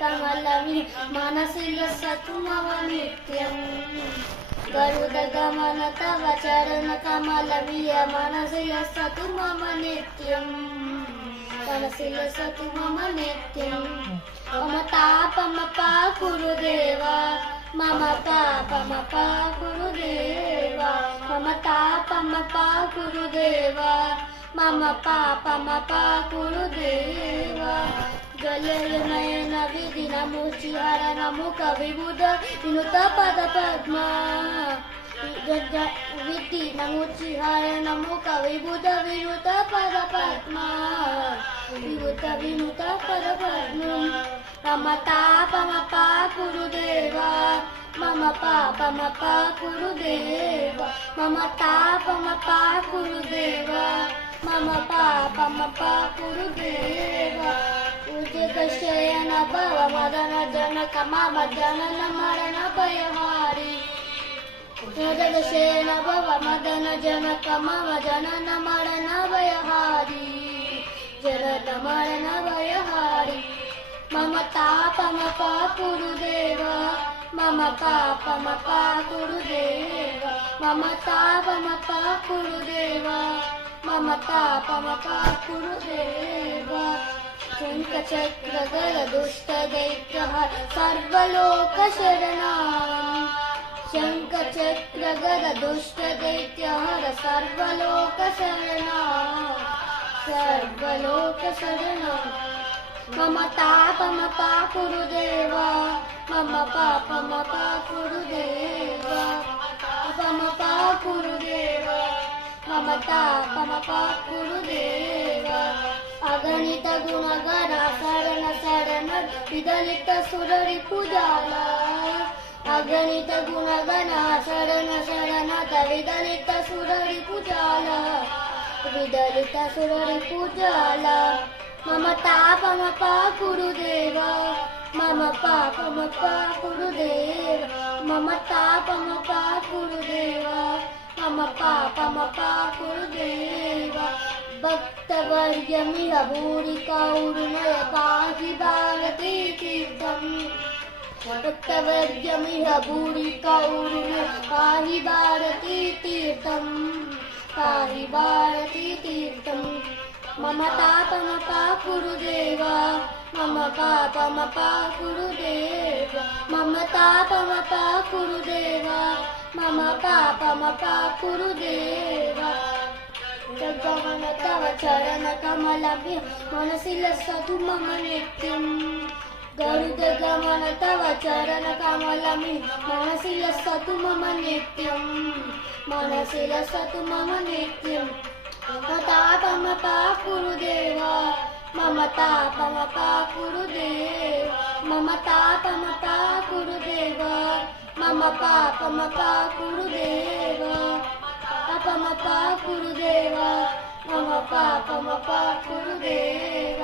कमलमि मनसि लसतु मम नित्यं गरुडगमन तव चरणकमलमि मनसि लसतु मम नित्यं मनसि लसतु मम नित्यं मम तापमपा गुरुदेव मम पापमपा गुरुदेव मम तापमपा गुरुदेव मम पापमपा गुरुदेव जलनयन विधिन मुचिहरण मुख विबुध विनुत पद पद्मा विधिन मुचिहरण मुख विबुध विनुत पद पद्मा विभुत विनुत पद पद्मं मम तापमपा गुरुदेव मम पापमपा गुरुदेव मम तापमपा गुरुदेव मम पापमपा गुरुदेव उदितशयन भव मदन जनक मम जनन मरण भयहारी उदितशयन भव मदन जनक मम जनन मरण भयहारी जनन मरण भयहारी मम तापमपा गुरुदेव मम पापमपा गुरुदेव मम तापमपा गुरुदेव मम तापमपा गुरुदेव शङ्खचक्रगद दुष्टदैत्यः सर्वलोकशरणां शङ्खचक्रगद दुष्टदैत्यः सर्वलोकशरणां मम तापमपा गुरुदेव मम पापमपा गुरुदेव पापमपा गुरुदेव मम तापमपा गुरुदेव अगणित गुणगण शरण शरण विदलित सुररिपुजाला अगणित गुणगण शरण शरण विदलित सुररिपुजाला विदलित सुररिपुजाला मम तापमपा गुरुदेव मम पापमपा गुरुदेव मम तापमपा गुरुदेव मम पापमपा गुरुदेव भक्तवर्यमिह भूरि कौरुणय पाहि भारती तीर्थं भक्तवर्यमिह भूरि कौरुणय पाहि भारती तीर्थं पाहि भारती तीर्थं मम तापमपा गुरुदेव मम पापमपा गुरुदेव मम तापमपा गुरुदेव मम पापमपा गुरुदेव गमन तव चरणकमलमि मनसि लसतु मम नित्यं गरुडगमन तव चरणकमलमि मनसि लसतु मम नित्यं मनसि लसतु मम नित्यं मम तापमपा गुरुदेव मम तापमपा गुरुदेव मम तापमपा गुरुदेव मम पापमपा गुरुदेव पापमपा गुरुदेव मम पापमपा गुरुदेव।